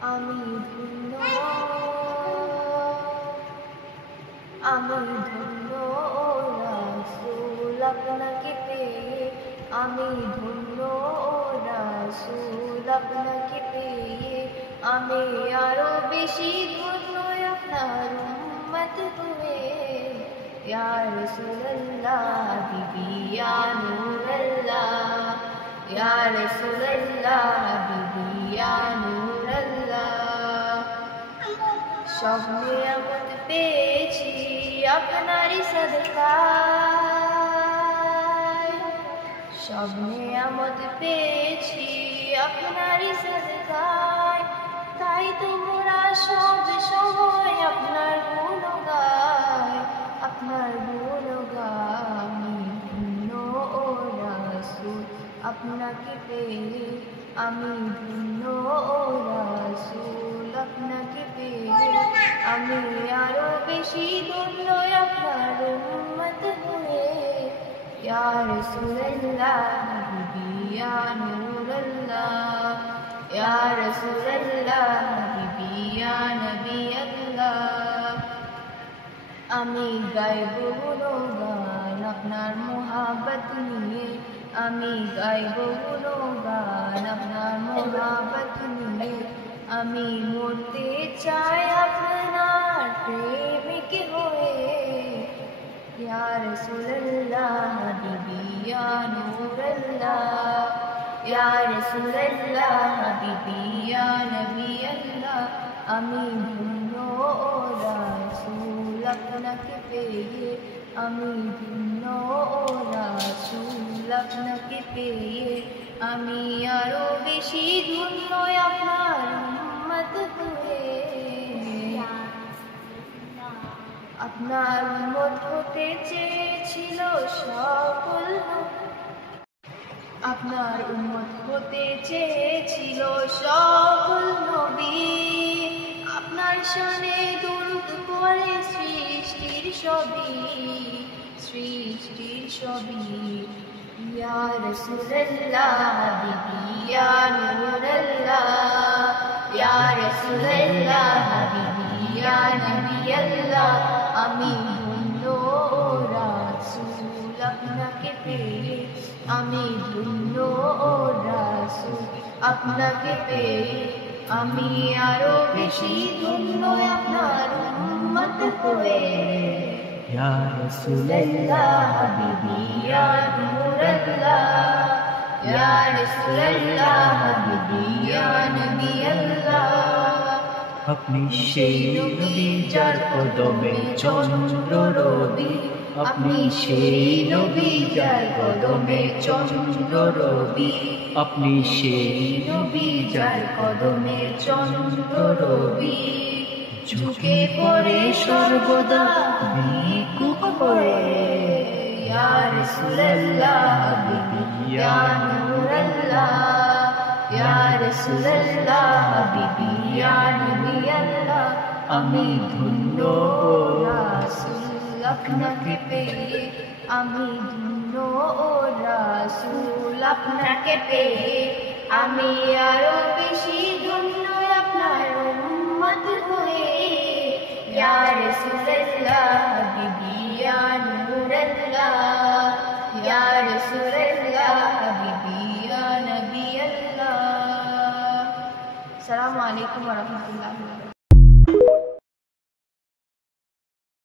আমি ধন্য, আমি ধন্য ও রাসূল আপনাকে পেয়ে, আমি ধন্য ও রাসূল আপনাকে পেয়ে, আমি আরো বেশি ধন্য আপনার উম্মত হয়ে। ইয়া রাসূলুল্লাহ হাবিবি ইয়া নূরুল্লাহ, ইয়া রাসূলুল্লাহ হাবিবি ইয়া নূরুল্লাহ। সব নিয়ামত পেয়েছি আপনারই সাদকায়, সব নিয়ামত পেয়েছি আপনারই সাদকায়। তাই তোমরা সব সময় আপনার গুণ গায়, আপনার গুণ গায়। আমি ধন্য ও রাসূল আপনাকে পেয়ে, আমি ধন্য ও রাসূল আপনাকে পেয়ে, আমি আরো বেশি ধন্য আপনার উম্মত হয়ে। ইয়া রাসূলুল্লাহ হাবিবি ইয়া নূরুল্লাহ, ইয়া রাসূলুল্লাহ হাবিবি ইয়া নবিয়াল্লাহ। আমি গাইব গুণগান আপনার মোহাব্বত নিয়ে, আমি গাইব গুণগান আপনার মোহাব্বত নিয়ে। আমি মরতে চাই আপনার প্রেমিক হয়ে। ইয়া রাসূলুল্লাহ হাবিবি ইয়া নূরুল্লাহ, ইয়া রাসূলুল্লাহ হাবিবি ইয়া নবিয়াল্লাহ। আমি ধন্য ও রাসূল আপনাকে পেয়ে, আমি ধন্য ও রাসূল আপনাকে পেয়ে, আমি আরো বেশি ধন্য আপনার উম্মত হয়ে। আপনার উম্মত হতে চেয়েছিল সকল, আপনার উম্মত হতে চেয়েছিল সকল নবী। আপনার শানে দুরূদ পড়ে সৃষ্টির সবই, সৃষ্টির সবই। ইয়া রাসূলুল্লাহ হাবিবি ইয়া নূরুল্লাহ, ইয়া রাসূলুল্লাহ হাবিবি ইয়া নবিয়াল্লাহ। আমি ধন্য ও রাসূল আপনাকে পেয়ে, আমি ধন্য ও রাসূল আপনাকে পেয়ে, আমি আরো বেশি ধন্য আপনার উম্মত হয়ে। ইয়া রাসূলুল্লাহ হাবিবি ইয়া নূরুল্লাহ, ইয়া রাসূলুল্লাহ হাবিবি ইয়া নবিয়াল্লাহ। আপনি সেই নবী যার কদমে চন্দ্র রবি, আপনি সেই নবী যার কদমে চন্দ্র রবি, আপনি সেই নবী যার কদমে চন্দ্র রবি। ঝুঁকে পড়ে সর্বদা ভিক্ষুক হয়ে। ইয়া রাসূলুল্লাহ হাবিবি ইয়া নূরুল্লাহ, ইয়া রাসূলুল্লাহ হাবিবি ইয়া নবিয়াল্লাহ। আমি ধন্য ও রাসূল আপনাকে পেয়ে, আমি ধন্য ও রাসূল আপনাকে পেয়ে, আমি আরো বেশি ধন্য আপনার উম্মত হয়ে। ইয়া রাসূলুল্লাহ হাবিবি ইয়া নূরুল্লাহ, ইয়া রাসূলুল্লাহ হাবিবি ইয়া নবিয়াল্লাহ। আসসালামু আলাইকুম ওয়া রাহমাতুল্লাহি ওয়া বারাকাতুহু।